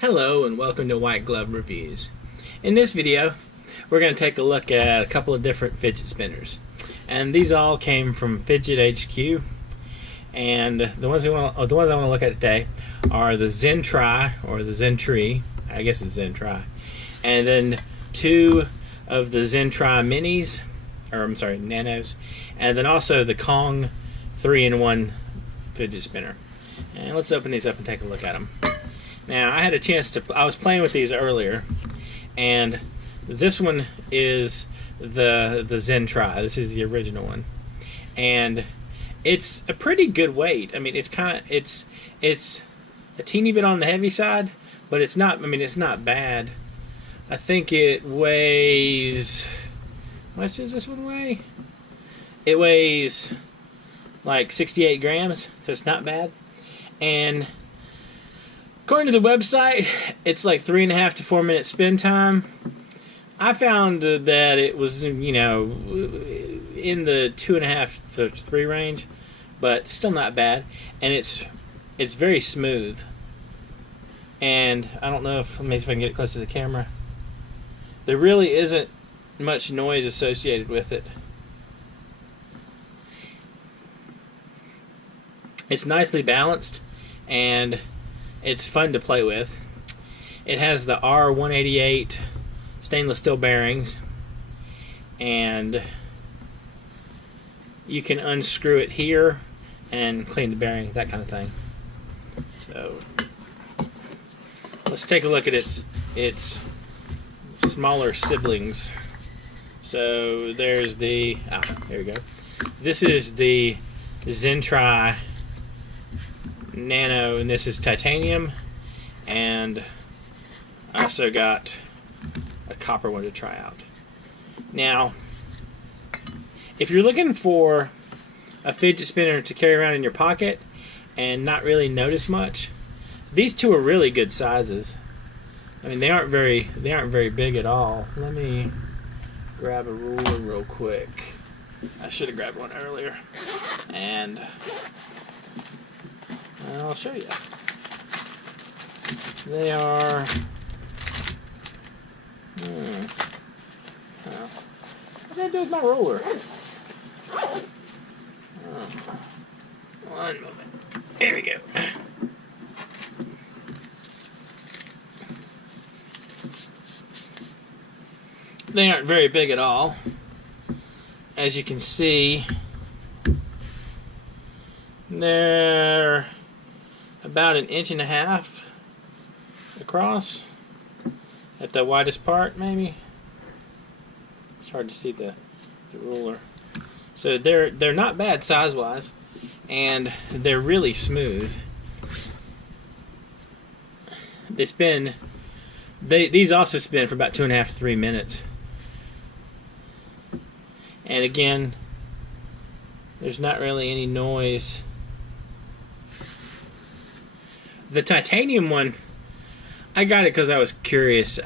Hello and welcome to White Glove Reviews. In this video, we're going to take a look at a couple of different fidget spinners. And these all came from Fidget HQ. And the ones I want to look at today are the Zentri, or the Zentri, I guess it's Zentri. And then two of the Zentri Minis, or I'm sorry, Nanos. And then also the Kong 3-in-1 fidget spinner. And let's open these up and take a look at them. Now, I had a chance to, I was playing with these earlier, and this one is the Zentri. This is the original one. And it's a pretty good weight. I mean, it's a teeny bit on the heavy side, but it's not, I mean, it's not bad. I think it weighs, how much does this one weigh? It weighs like 68 grams, so it's not bad. And according to the website, it's like 3.5 to 4 minute spin time. I found that it was, you know, in the 2.5 to 3 range, but still not bad. And it's very smooth. And I don't know if, let me see if I can get it close to the camera. There really isn't much noise associated with it. It's nicely balanced, and it's fun to play with. It has the R188 stainless steel bearings, and you can unscrew it here and clean the bearing, that kind of thing. So let's take a look at its smaller siblings. So there's the, there we go. This is the Zentri Nano, and this is titanium, and I also got a copper one to try out. Now, if you're looking for a fidget spinner to carry around in your pocket and not really notice much, these two are really good sizes. I mean, they aren't very big at all. Let me grab a ruler real quick. I should have grabbed one earlier, and I'll show you. They are, what did I do with my ruler? One moment. There we go. They aren't very big at all. As you can see, they're about 1.5 inches across at the widest part, maybe. It's hard to see the ruler. So they're not bad size-wise, and they're really smooth. These also spin for about 2.5 to 3 minutes. And again, there's not really any noise. The titanium one, I got it because I was curious.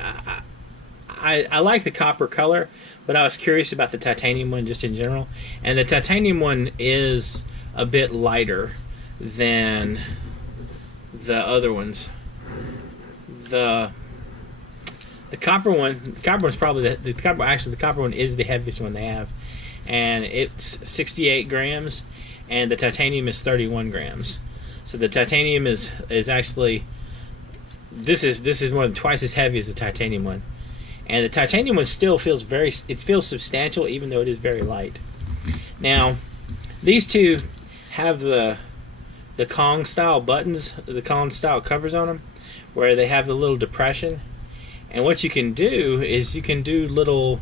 I like the copper color, but I was curious about the titanium one just in general. And the titanium one is a bit lighter than the other ones. The copper one, probably the copper one is the heaviest one they have, and it's 68 grams, and the titanium is 31 grams. So the titanium is actually, this is more than twice as heavy as the titanium one, and the titanium one still feels it feels substantial even though it is very light. Now, these two have the Kong style buttons, the Kong style covers on them, where they have the little depression. And what you can do is you can do little,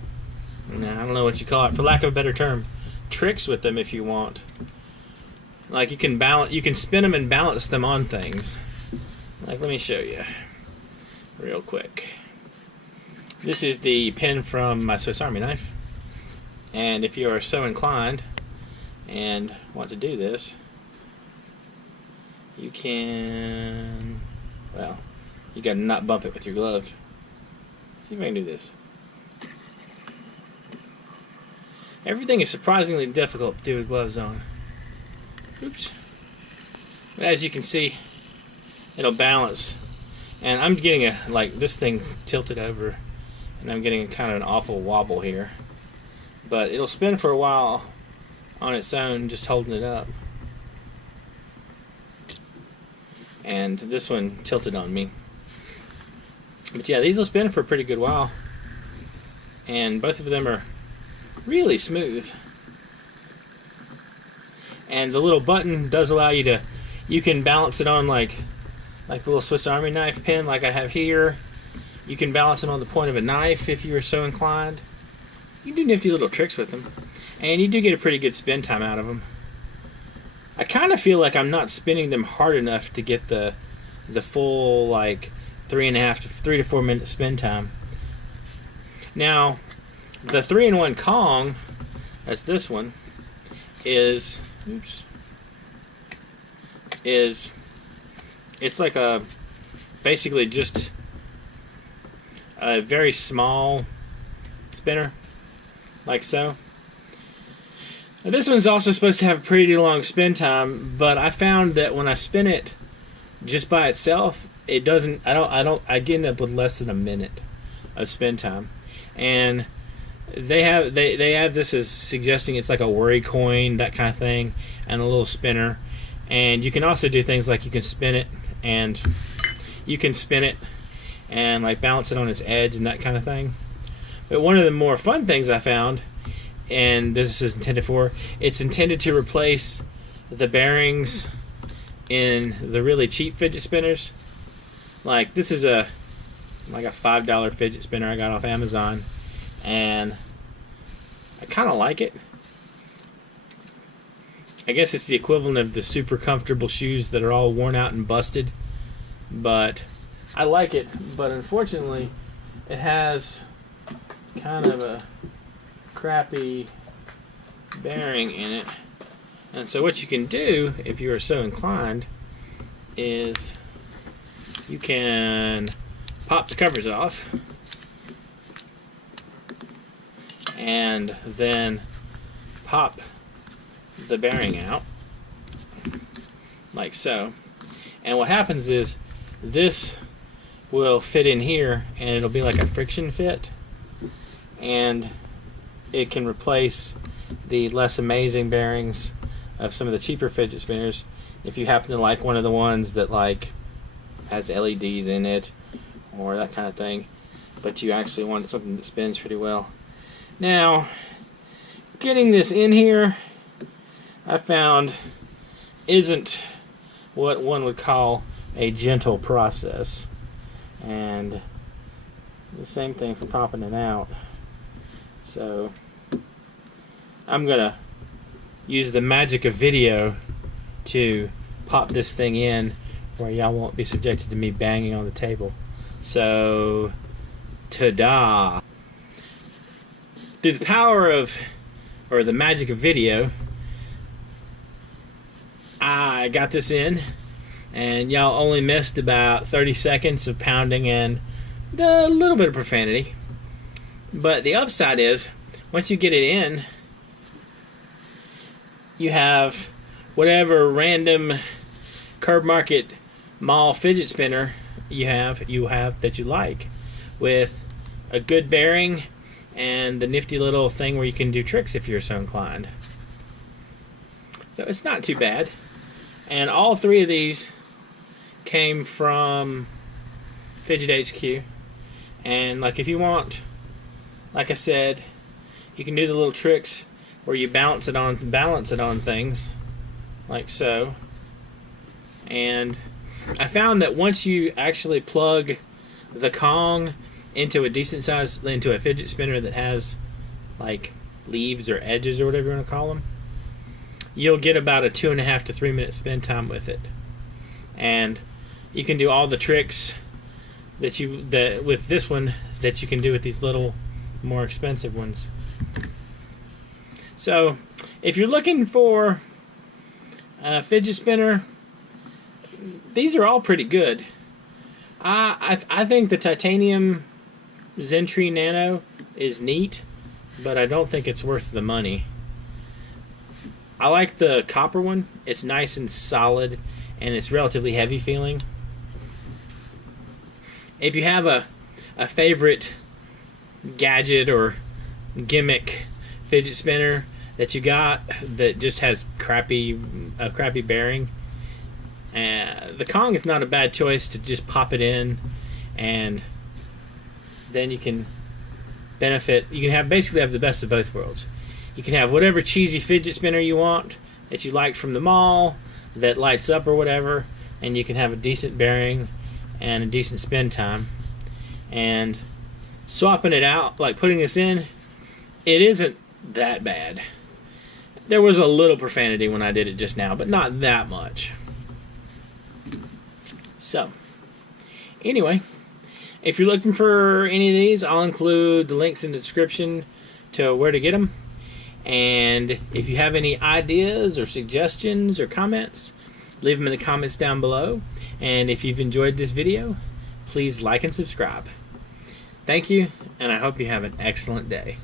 I don't know what you call it, for lack of a better term, tricks with them if you want. Like you can spin them and balance them on things. Like, let me show you real quick. This is the pin from my Swiss Army knife. And if you are so inclined and want to do this, you can, well, you gotta not bump it with your glove. See if I can do this. Everything is surprisingly difficult to do with gloves on. Oops. As you can see, it'll balance. And I'm getting a, like, this thing's tilted over, and I'm getting kind of an awful wobble here. But it'll spin for a while on its own, just holding it up. And this one tilted on me. But yeah, these will spin for a pretty good while. And both of them are really smooth. And the little button does allow you to, you can balance it on like the little Swiss Army knife pin like I have here. You can balance it on the point of a knife if you are so inclined. You can do nifty little tricks with them. And you do get a pretty good spin time out of them. I kind of feel like I'm not spinning them hard enough to get the full like 3 to 4 minute spin time. Now, the 3-in-1 Kong, that's this one, is it's like a basically just a very small spinner, like so. Now, this one's also supposed to have a pretty long spin time, but I found that when I spin it just by itself, it doesn't. I end up with less than a minute of spin time, and they have this as suggesting it's like a worry coin, that kind of thing, and a little spinner. And you can also do things like you can spin it and like balance it on its edge and that kind of thing. But one of the more fun things I found, and this is intended for, it's intended to replace the bearings in the really cheap fidget spinners. Like, this is like a $5 fidget spinner I got off Amazon, and I kind of like it. I guess it's the equivalent of the super comfortable shoes that are all worn out and busted, but I like it. But unfortunately, it has kind of a crappy bearing in it. And so what you can do, if you are so inclined, is you can pop the covers off and then pop the bearing out like so. And what happens is this will fit in here, and it'll be like a friction fit, and it can replace the less amazing bearings of some of the cheaper fidget spinners if you happen to like one of the ones that like has LEDs in it or that kind of thing, but you actually want something that spins pretty well. Now, getting this in here, I found, isn't what one would call a gentle process. And the same thing for popping it out. So I'm gonna use the magic of video to pop this thing in where y'all won't be subjected to me banging on the table. So, ta-da! Through the power of, or the magic of video, I got this in, and y'all only missed about 30 seconds of pounding and a little bit of profanity. But the upside is, once you get it in, you have whatever random curb market mall fidget spinner you have that you like, with a good bearing and the nifty little thing where you can do tricks if you're so inclined. So it's not too bad. And all three of these came from Fidget HQ. And like, if you want, like I said, you can do the little tricks where you balance it on things like so. And I found that once you actually plug the Kong into a decent size, into a fidget spinner that has like leaves or edges or whatever you want to call them, you'll get about a 2.5 to 3 minute spin time with it. And you can do all the tricks that with this one that you can do with these little more expensive ones. So if you're looking for a fidget spinner, these are all pretty good. I think the titanium Zentri Nano is neat, but I don't think it's worth the money. I like the copper one. It's nice and solid, and it's relatively heavy feeling. if you have a favorite gadget or gimmick fidget spinner that you got that just has a crappy bearing, the Kong is not a bad choice to just pop it in, and then you can benefit. You can basically have the best of both worlds. You can have whatever cheesy fidget spinner you want that you liked from the mall that lights up or whatever, and you can have a decent bearing and a decent spin time. And swapping it out, like putting this in, it isn't that bad. There was a little profanity when I did it just now, but not that much. So, anyway, if you're looking for any of these, I'll include the links in the description to where to get them. And if you have any ideas or suggestions or comments, leave them in the comments down below. And if you've enjoyed this video, please like and subscribe. Thank you, and I hope you have an excellent day.